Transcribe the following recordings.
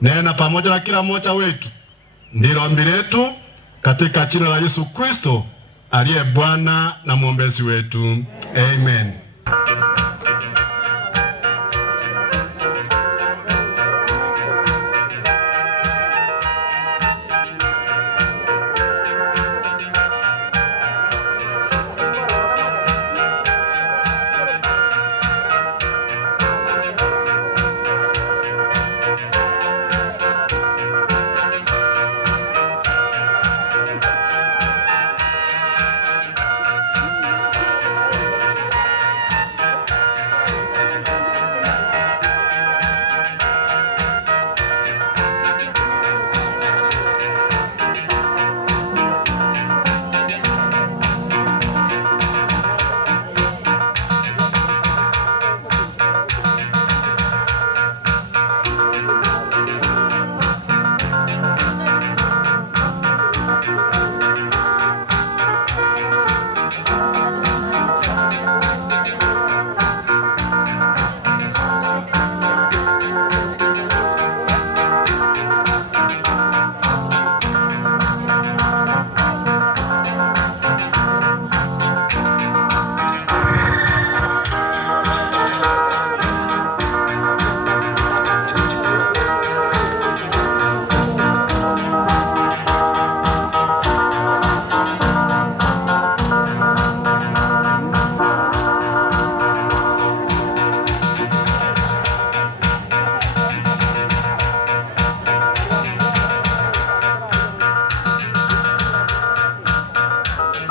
Nena pamoja na kila mmoja wetu. Ndilo ombi letu katika jina la Yesu Kristo aliye Bwana na mwombezi wetu. Amen.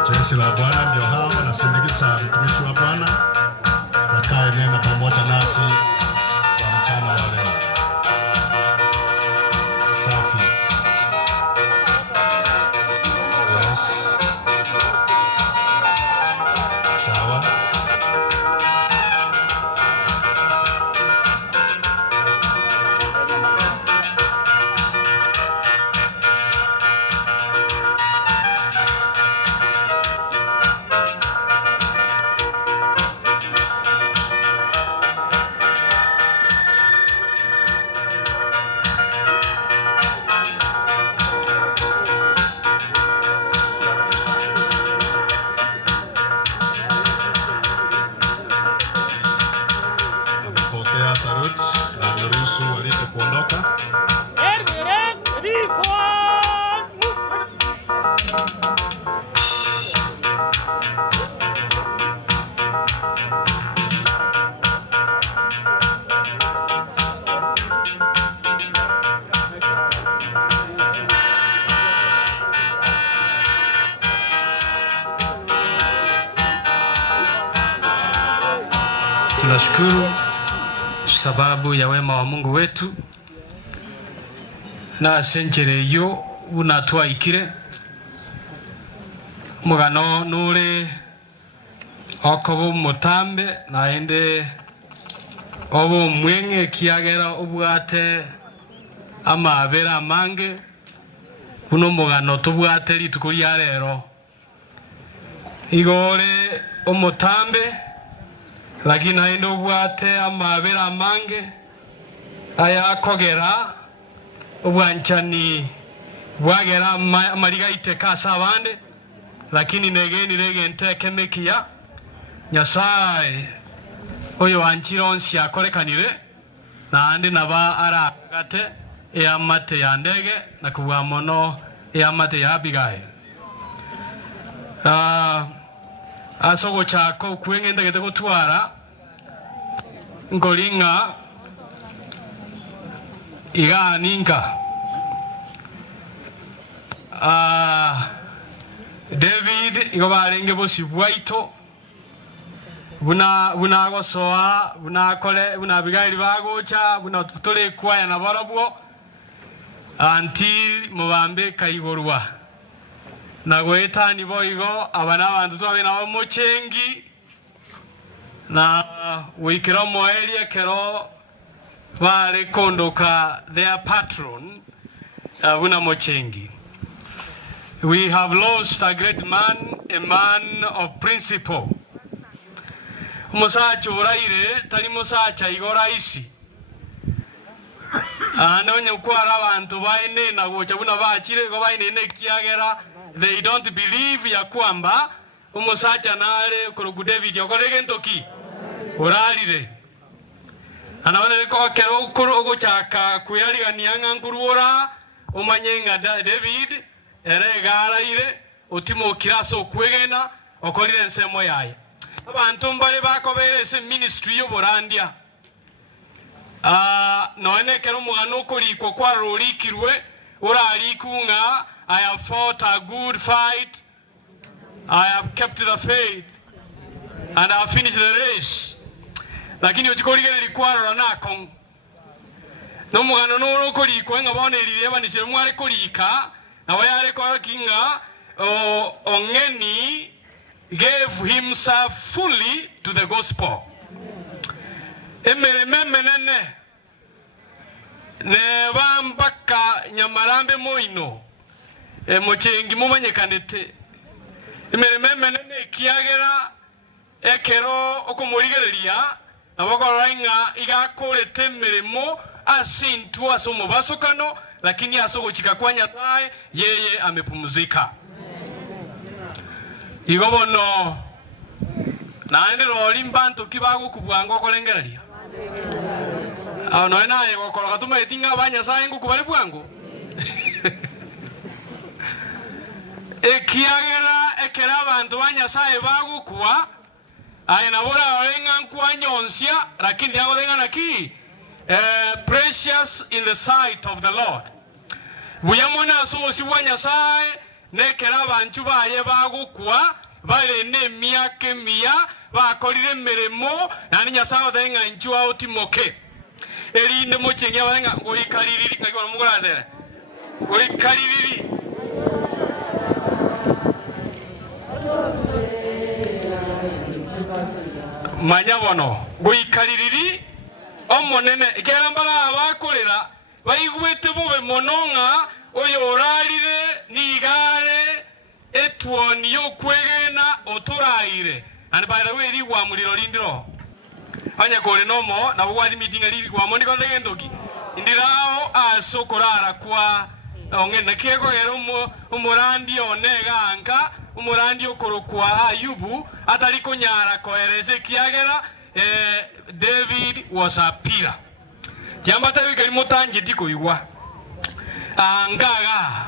Jeshi la Bwana ndio hao wanasindikiza mtumishi wa Bwana atakaye nena pamoja nasi kwa mchana wa leo. Safi. Yes. Sawa. Saruti na naruhusu walete kuondoka. Tunashukuru sababu ya wema wa Mungu wetu na senjere yo unatwa ikire mugano nure okobo mutambe na ende obo mwenge kiagera ubwate amabera mange kuno mugano tubwate litukuri ya rero igore umutambe lakini haino bwate amabera mange aya kogera ubwanchani bwagera amariga itekasa abande lakini negeni rege nteke mekia Nyasaye oyo wanchironsi akorekanire na andi naba aragate eyamate ya ndege na kubwa mono eyamate ya Abigail asogo chako kwengenda gete gutwara ngolinga iganinga David igobarenge bosi bwaito buna gosoa buna kole buna Abigail bagocha buna tutole kwaya na barabwo until mubambe kayigorwa nagweta ni boigo abana bantu twabe na Mochengi na wikira moelia kero vale kondoka their patron buna Mochengi. We have lost a great man, a man of principle. Musacha uraire tali musacha igora isi Anonye kwara abantu baine na gocha buna bachire go baine ne kiagera they don't believe ya kwamba umusacha nare kurugu David yokorege ntoki urarire anabane ko kero kuru gochaka kuyarigania nganguruora umanyenga David eregaraire utimo kiraso kwegena okorire nsemo yaye abantu mbali bakobere se ministry y'oburandia noene kero mugano koliko kwa rolikirwe uralikunga I have fought a good fight, I have kept the faith, and I have finished the race. Lakini uchikorigere likwaro nako no mugano no koliko nga bone lireba ni semware kolika na wayare ko kinga ongeni gave himself fully to the gospel. Emeremenene ne bambaka nyamarambe moino mochengi mumanyekanete emeremenene kiagera ekero okumurigereria abakoroinga igakorete emeremo asintu asomo basokano lakini asogochika kwa Nyasaye yeye amepumzika igobono naende roli mbantu kibago kubwango okolengereria no naye gokoroga tumetinga banyasaye ngukubali bwango ekiagera ekera abantu banyasaye bagukwa ayina bora olenga nkwa nyonsia lakini yagolenga naki precious in the sight of the Lord buyamona sosi banyasaye nekera abantu baye bagukwa bale ne miake mia bakolire meremo nani Nyasaye denga nchua otimoke elinde mochenge abalenga ngoyikaliriri ngiko mugulande ngoyikaliriri manyabono ngoyikaliriri omonene kerambala abakolera bayigwete bobe mononga oyo oralire nigare etwoni yokwegena oturaire and by the way liwa muliro lindiro anya kole nomo na bwali meeting ali kwa mondiko ndendoki indirao asokorara kwa ongena kiego gero umurandi onega anka umurandi okorokwa Ayubu ataliko nyara koereze kiagera David was a pillar jambata bikali mutangi diko iwa angaga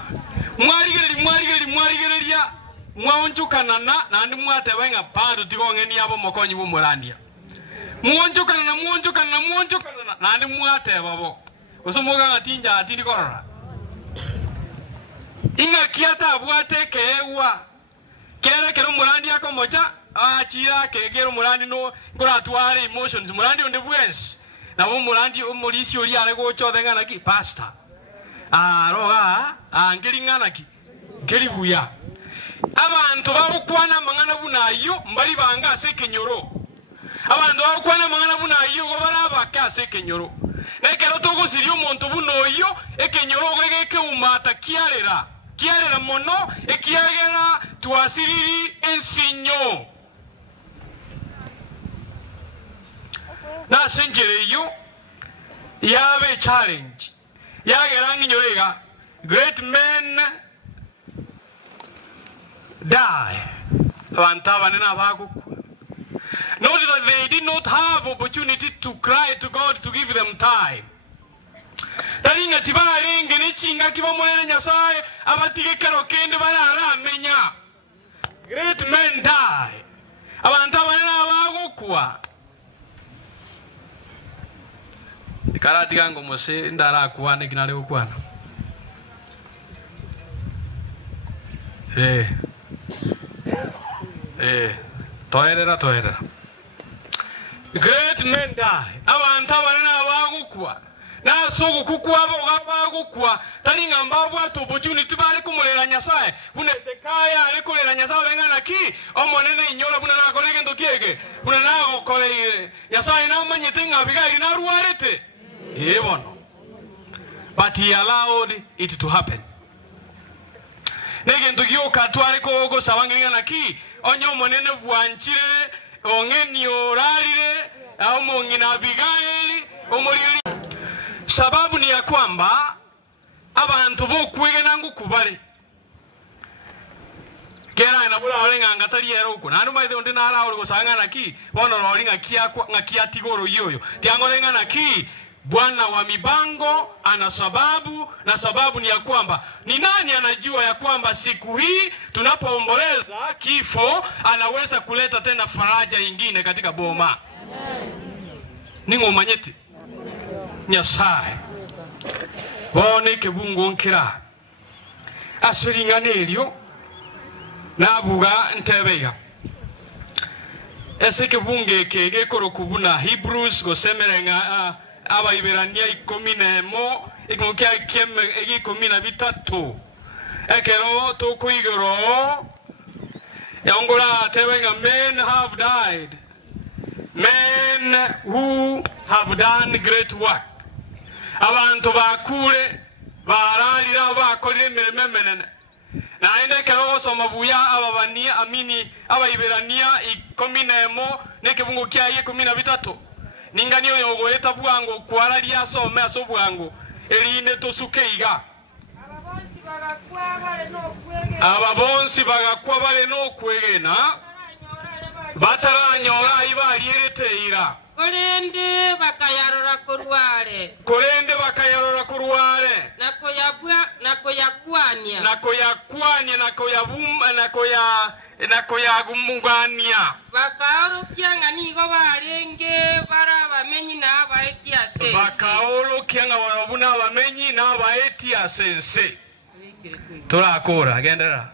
mwarigereria mwaonchukanana nandi mwatebenga padu tikongeni abo mokonyi bumurandia muonchukanana nandi mwatebabo osomoga ngatinja atindi korora inga kiata abwate kewa kere kero murandia komocha achira kegero murandi no ngoratware emotions murandi onde bwens na bo murandi umulisi oli ale gochodhenga naki pastor roga angelinga naki ngelibuya abantu bakwana mangana bunayo mbali banga sekenyoro abantu bakwana mangana bunayo go baraba ka sekenyoro nekero togo sirio monto bunoyo ekenyoro gege umata kiarera mono ekiagera twasiriri ensinyo na senjereyo yabe challenge yagerangi nyorega great men die abantaba nena baguku note that they did not have opportunity to cry to God to give them time talinga tibare ngene chinga kibamolere Nyasaye abatige kero kende barara amenya great men die abantaba nena bagukwa karati kango mose ndara kuwane kinale ukwana toerera great men die abantu abanana bagukwa na sogo kukwabo gabagukwa talinga mbabwa to opportunity bali kumulera Nyasaye bunesekaya ali kulera Nyasaye bengana ki omonene inyora bunana kolege ndokiege bunana okolere Nyasaye na manyete ngabiga ina ruarete ebono but he allowed it to happen nege ndugio katware ko sawangiranga naki onyo monene bwanchire ongeni oralire au mongina bigaeli omuri sababu ni ya kwamba abantu bokwegena ngukubale kera na bula olenga ngatali yero uko nandu maithe undi nara uri gusanga naki bono rolinga kiakwa ngakiatigoro yoyo tiango lenga naki Bwana wa mibango ana sababu, na sababu ni ya kwamba ni nani anajua ya kwamba siku hii tunapoomboleza kifo anaweza kuleta tena faraja ingine katika boma. Ningo manyeti Nyasaye bone kebungo nkira asiringanelyo nabuga ntebega ese kebunge kege korokubuna Hebrews gosemerenga Abayiberania 11 ikokia keme 13 ekero tukuigoro yongola tebenga men have died, men who have done great work. Abantu bakule baralira bakolire emirimo eminene naende kero osoma buya ababania amini Abayiberania 11 nekebungo kya 13 ningani oyo goeta bwango kwala lya some aso bwango eline tosukeiga ababonsi bagakwa bale no kwegena bataranyola ibaliereteira Kolende bakayarora kurware nakoyagumugania bakaorokia nganigo barenge barabamenyi n'abaetiasense barabuna abamenyi n'abaetiasense turakora gendera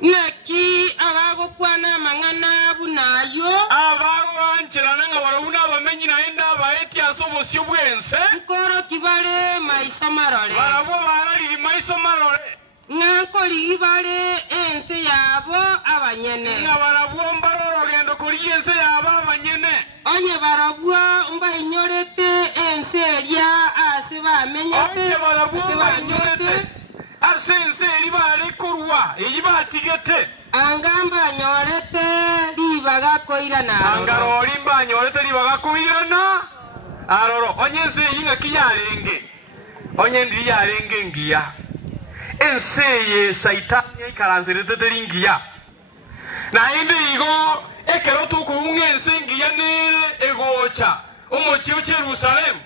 naki abagokwana mangana bunayo abawanchirana nga barabuna abamenyi naenda abaetiasobosyo bwense nkoro kibale maisa marore barabo barali maisa marore ngankoli ibale ense yabo abanyene nga barabwo mbaroro gendo kuri ense yabo abanyene onye barabwo mba inyorete ense erya ase bamenyete onye barabwo mba inyorete ase ense eri bale kurwa eyi batigete angamba nyorete libaga koirana angarori mba nyorete libaga koirana aroro onye ense yinga kiyarenge onye ndi yarenge ngiya enseye saitani ikaranzirete telingiya na indi igo ekero tukuunga ensengiya ne egocha omuchio Jerusalem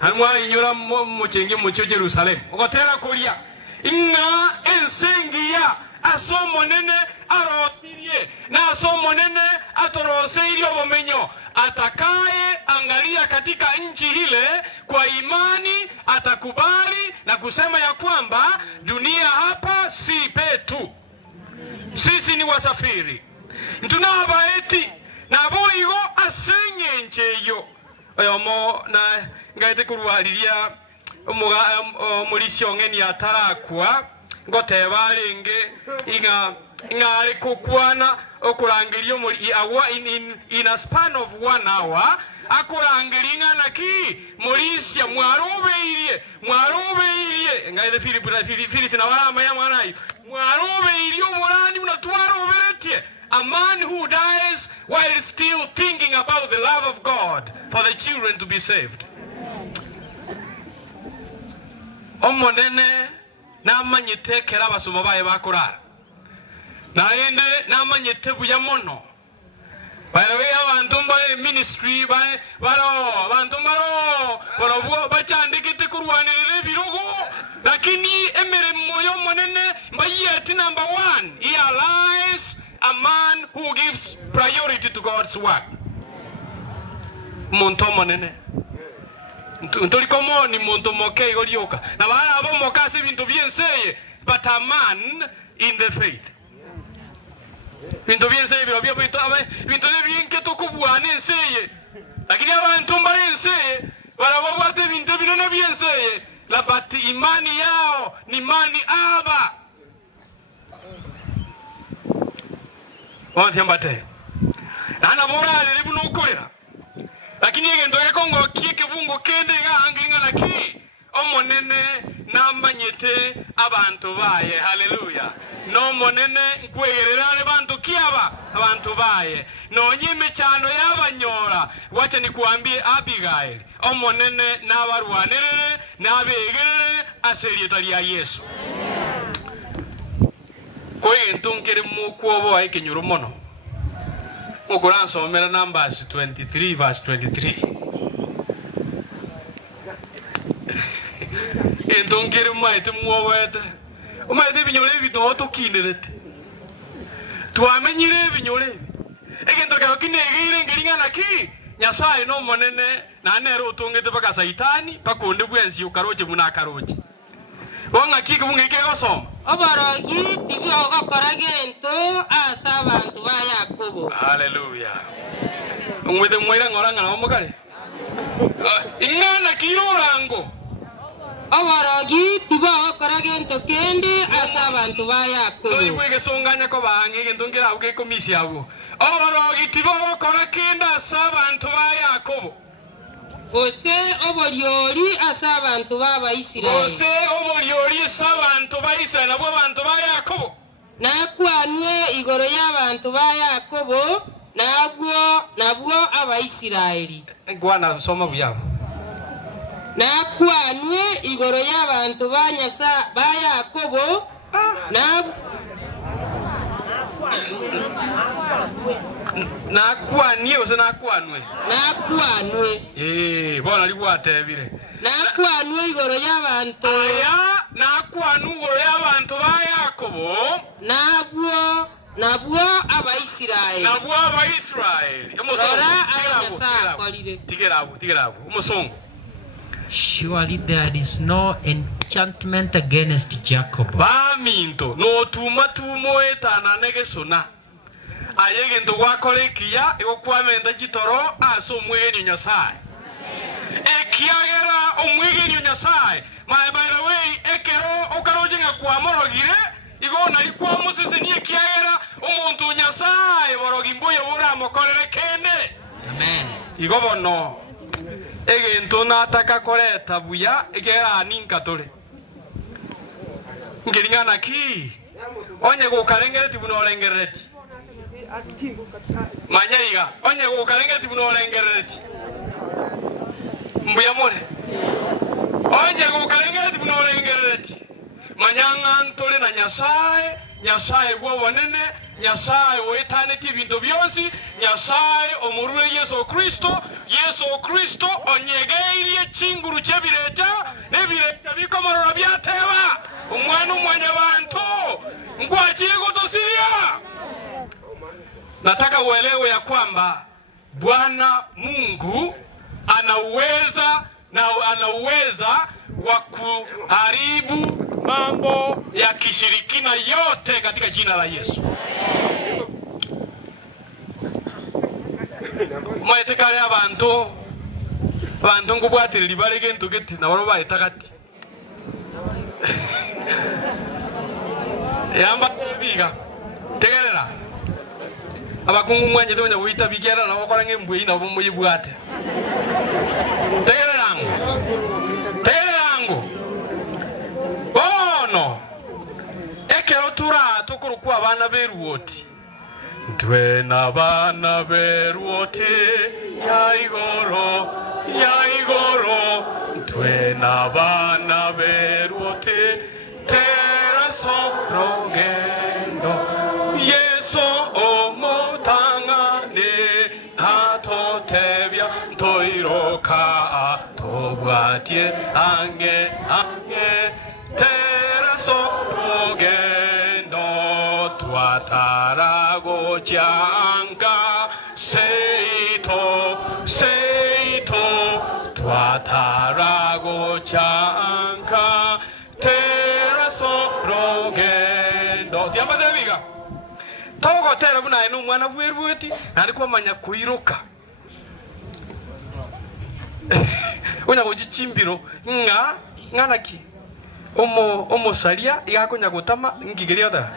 hanwa inyura muchengi muchio Jerusalem ogotera kulia inga ensengiya asomo nene arosirie na asomo nene atoroseirie obomenyo atakaye angalia katika nchi hile kwa imani atakubali na kusema ya kwamba dunia hapa si petu, sisi ni wasafiri ntunabaeti naboigo asenye ncheyo oyomo na ngaite kurwaliria omulisyo ngeni atarakwa ngotebarenge ingare kukwana okurangiria in a span of 1 hour akurangiringa naki mulisya mwarubeirie ngaide Philip na wala ya mwanayo mwarubeirie omurani munatwaroberetie a man who dies while still thinking about the love of God for the children to be saved. Omonene namanyitekera basoma baye bakorara naende namanyete buya mono bawe abantu mbale ministry bae abantu baro bachandikite kurwanirira birogo lakini emirimo yo monene mbayeti number 1 he allies a man who gives priority to God's work. Muntu monene ntoli komo ni muntu moke igolioka na bana abo mokase bintu byenseye but a man in the faith bintu byenseye biro bintu bien ke tokubwane enseye lakini abantu mbale enseye barabwate bintu binene byenseye la bati imani yao ni imani aba watiambate ana bora alibuno ukorera lakini egendo yakongo kieke bungo kende ga anginga naki omonene namanyete abantu baye. Haleluya. No monene nkwegerera abantu kiaba abantu baye. No nyime cyano yabanyora. Wacha nikuambie Abigail. Omonene nabarwanirire nabegerere aserieta lya Yesu. Koye ntunkere mukuobo aikenyuro mono. Mukuranso mera Numbers 23 verse 23. Entunkere maite muobete. Umaite binyore bitoto kinerete. Tuamenyire binyore. Egento ka kinegire ngiringana ki. Nyasaye no monene na nero utungete baka saitani pakonde bwensi ukaroje munakaroje. Wanga kike mungeke gosoma. Oborogi tibi ogokora gento asa abantu ba Yakobo. Haleluya. Umwete mwira ngoranga na omugale. Ingana kirorango. Oborogi tibi ogokora gento kendi asa abantu ba Yakobo. Noi bwege songanya ko bange gento ngira uke komisi abo. Oborogi tibi ogokora kenda asa abantu ba Yakobo. Ose oboriori asa abantu ba Isiraeli. Ose oboriori asa abantu ba Isiraeli nabo abantu ba Yakobo. Nakwanwe igoro y'abantu ba Yakobo nabwo Abaisiraeli. Gwana soma buyabo. Nakwanwe igoro y'abantu ba Yakobo nakwanie ose nakwanwe. Bona ligwatebire. Nakwanwe igoro y'abantu. Aya nakwanu igoro y'abantu ba Yakobo. Nabwo Abaisiraeli. Nabwo Abaisiraeli. Tigerabu. Umusongo. Surely there is no enchantment against Jacob. Baminto no tuma tumoetana negesona. Ayege ndo wakorekia egokwamenda gitoro aso mwene Nyasaye. Ekiagera omwege Nyasaye. By the way ekero okarojenga kwa morogire igo nali kwa musese ni ekiagera omuntu Nyasaye borogimbo yobora mokorere kende. Amen. Igo bono egento nataka koreta buya egera ninkatore. Ngiringana ki onye gukarengereti bunorengereti. Manyaiga onye gukarengereti bunorengereti. Mbuyamore onye gukarengereti bunorengereti. Manyanga ntole na Nyasaye gwo bonene, Nyasaye wetaneti bintu byonsi, Nyasaye omurule Yesu Kristo onyegeiriye chinguru chebireja nebireja bikomorora byateba umwana umwanya bantu ngwachiye gutosiria. Nataka uelewe ya kwamba Bwana Mungu ana uweza wa kuharibu mambo ya kishirikina yote katika jina la Yesu. Maitekale abantu ngubwatire libarege ntugeti na baroba itakati. Yamba biga. Tegerera. Abakungu mwanye tonya buita bigera na bakora ngembwe ina bo muyibwate. Tegerango. Bono. Ekero tura tukuru kwa bana beruoti. Twe na bana beruoti yaigoro. Twe na bana beruoti tera sorogendo. Yeso omotangane hatotebya toiroka tobwatie ange tera sorogendo twatarago changa seito twatarago changa tera sorogendo tiamba debiga togo tera buna inu mwana bwerweti ariko manya kuiruka onya gojichimbiro nganaki omo salia igakonya gutama ngigeria da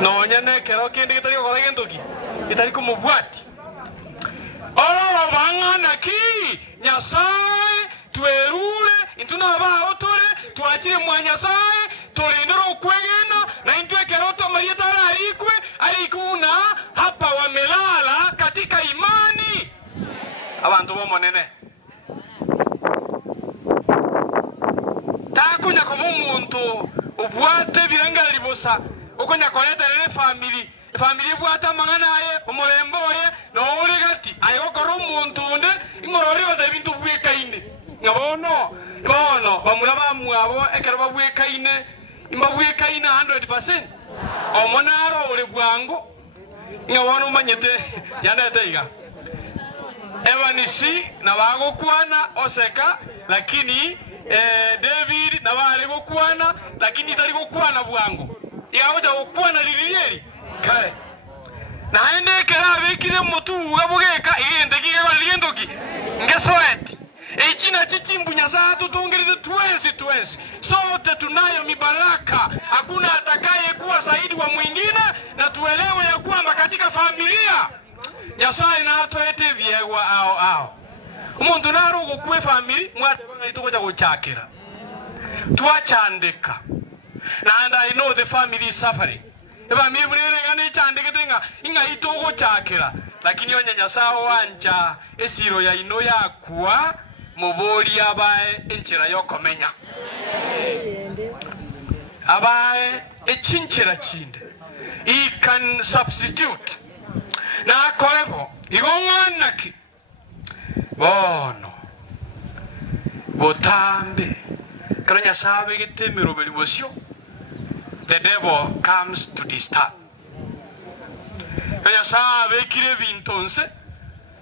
nonya nekero kindi gitari gukora gentoki gitari kumubwati bangana ki Nyasaye twerule intuna ba otore twachire mwanyasaye torindira okwegena na intwe keroto Maria tara alikuna hapa wamelala katika imani abantu bomonene takunya ko umuntu ubwate biranga libosa okonya koleterere family bwata manganaye omuremboye no uri gati ayo koro umuntu nde ingorori bata ibintu bwekaine ngabono bamura bamwabo ekero babwekaine imbabwekaine 100% omonaro uri bwango ngabono umanyete yanateiga Evanisi na bago kwana oseka lakini David na bale go kwana lakini tali go kwana bwango yaoja go kwana lilieri kale na ende kera bekire mutu ugabugeka igende kigeba liendoki ngesoet echina chichimbunya za tutongerede twensi sote tunayo mibaraka hakuna atakaye kuwa zaidi wa mwingine na tuelewe ya kwamba katika familia Nyasaye na atwete byegwa ao umuntu naro gukwe family mwatebanga itukoja guchakira twachandika and I know the family is suffering eba mibulere ngane chandiketenga inga itugo chakira lakini onye Nyasaye wanja esiro ya ino yakwa muboli abae enchera yokomenya abae echinchera chinde he can substitute na korebo igonganaki bono botambe kanya sabe gitemiro belibosyo the devil comes to disturb kanya sabe kire bintonse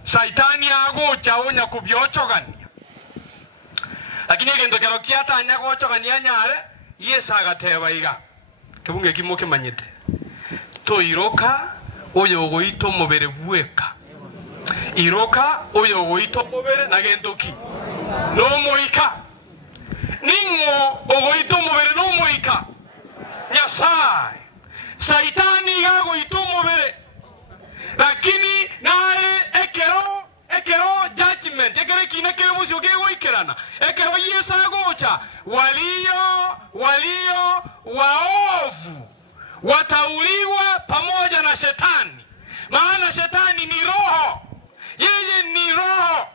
saitani ago chaonya kubyochogania lakini egento kero kiatanya gochogania nyare yesa agateba iga kibunge kimoke manyete toiroka oyo goito mubere bweka iroka oyo goito mubere nagendoki no moika ningo ogoito mubere no moika Nyasaye saitani gago ito mubere lakini nae ekero judgment ekere kina kero musyo kego ikerana ekero yesa gocha walio waovu watauliwa pamoja na shetani maana shetani ni roho yeye ni roho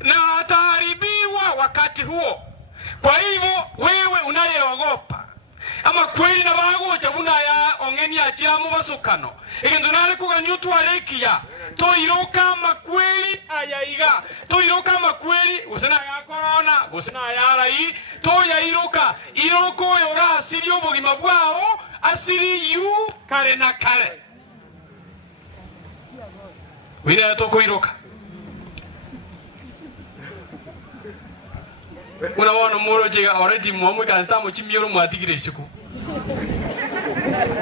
na ataharibiwa wakati huo kwa hivyo wewe unayeogopa ama kweli na bagocha bunaya ongeni ajamu basukano egendo nale kuganyutu alekia toiroka makweli ayaiga toiroka makweli usena ya corona usena ya rai toya iroko yora asirio bogima bwao asiri yu kare na kare wina toko iroka unaona moro jega already mwamu kansta mo chimioro mwatigire siku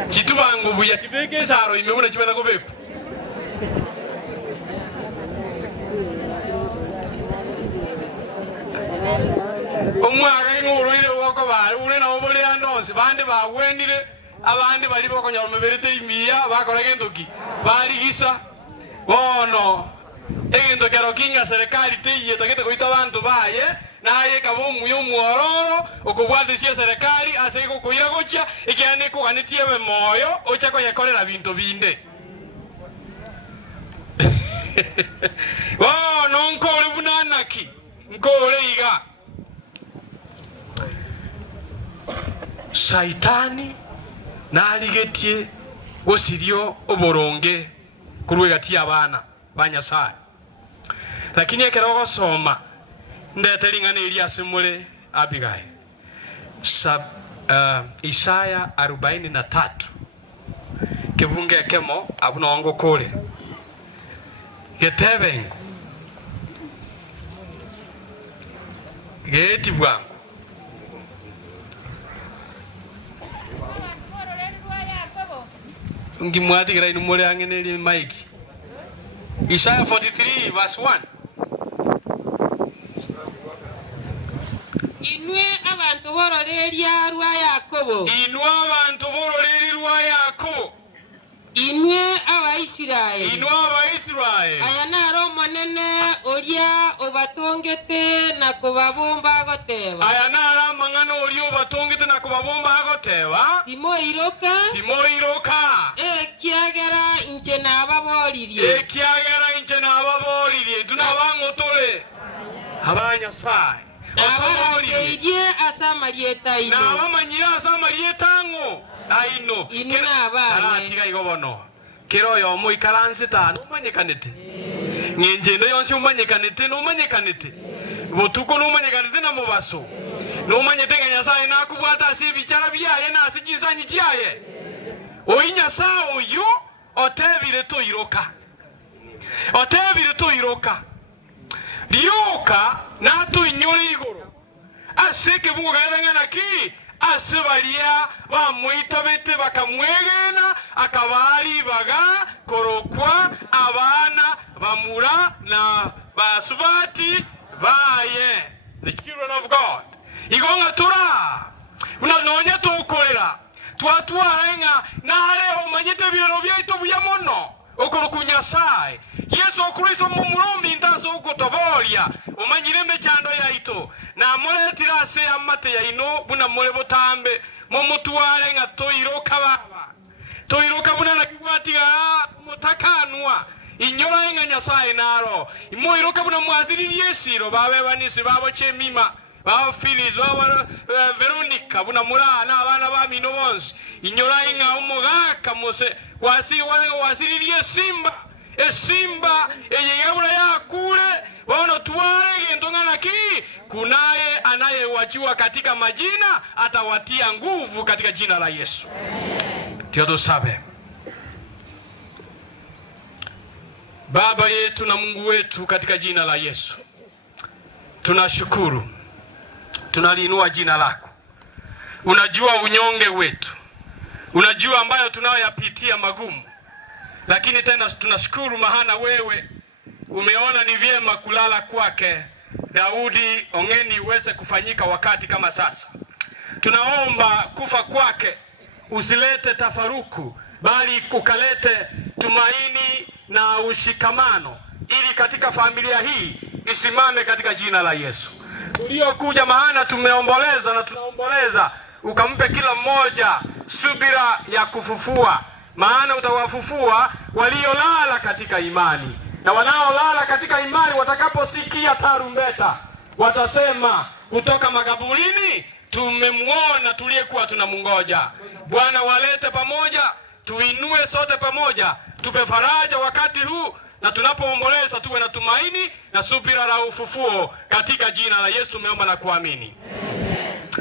chitubangu buya kibeke saro imebona chibana kobeko omwaga ngoroire wako ba ure na obole andonse bande bawendire abandi bali bakonya rumeberete imiya bakora gendoki barigisa bono egendo kero kinga serikali teiye takete koita abantu baye naye kabo muyo muororo okubwate cia serikali ase gokuira gocha ikiane kuganitie be moyo ochako yekorera bintu binde bono nkore bunanaki nkore iga saitani naligetie gosirio oboronge kurwegati abana banyasaye lakini ekero gosoma ndeteringane iria simule Abigail Isaya 43 kibunge kemo abunongo kole getebengo geti bwangu ngimwati gira inu mole angeneli Mike Isaiah 43 verse 1 Inwe abantu bororeria rwa Yakobo Inwe Abaisiraeli aya naro monene oria obatongete na kubabumba goteba aya nara mangano orio batungite na kubabomba agoteba timoiroka ekiagera inche nababoririe tunabang'otole abanyasaye abarakeirie asamarieta ino nabamanyire asamarietango aino ino nabane aratiga igobono kero yo muikaransi tano umanyekanete ng'enjendo yonse umanyekanete n'umanyekanete botuko n'umanyekanete na mubaso n'umanyete nga Nyasaye nakubwata ase ebichara byaye nase chisanye chiaye oyi Nyasaye oyo otebire toiroka rioka natuinyore igoro ase kebungo gaethang'ana ki ase baria bamwitabete bakamwegena akabaribaga korokwa abana bamura na basubati baye. The children of God igonga tura unazonya tukorera twatwarenga nare omanyete biro byaitu byamono okorokunyasaye Yesu Kristo mumurombi ntaso kutoboria umanyire mechando yaitu na moretira se amate yaino buna more botambe momutwarenga toiroka buna nakigwatiga mutakanwa inyora inga Nyasaye naro imoiroka buna mwaziriri yesiro babe banisi babo chemima babo Phyllis babo Veronica buna murana abana ba mino bonse inyora inga umugaka mose wasiriri esimba eyegabura yakule bono tuware gendongana ki kunaye anayewajua katika majina atawatia nguvu katika jina la Yesu. Tiodo sabe Baba yetu na Mungu wetu katika jina la Yesu, tunashukuru, tunaliinua jina lako. Unajua unyonge wetu, unajua ambayo tunayoyapitia magumu, lakini tena tunashukuru mahana wewe umeona ni vyema kulala kwake Daudi ongeni uweze kufanyika wakati kama sasa. Tunaomba kufa kwake usilete tafaruku, bali kukalete tumaini na ushikamano, ili katika familia hii isimame katika jina la Yesu. Uliokuja mahana tumeomboleza na tunaomboleza, ukampe kila mmoja subira ya kufufua, maana utawafufua waliolala katika imani. Na wanaolala katika imani watakaposikia tarumbeta watasema kutoka makaburini, tumemwona tuliyekuwa tunamungoja. Bwana walete pamoja, tuinue sote pamoja, tupe faraja wakati huu, na tunapoomboleza tuwe na tumaini na subira la ufufuo katika jina la Yesu tumeomba na kuamini.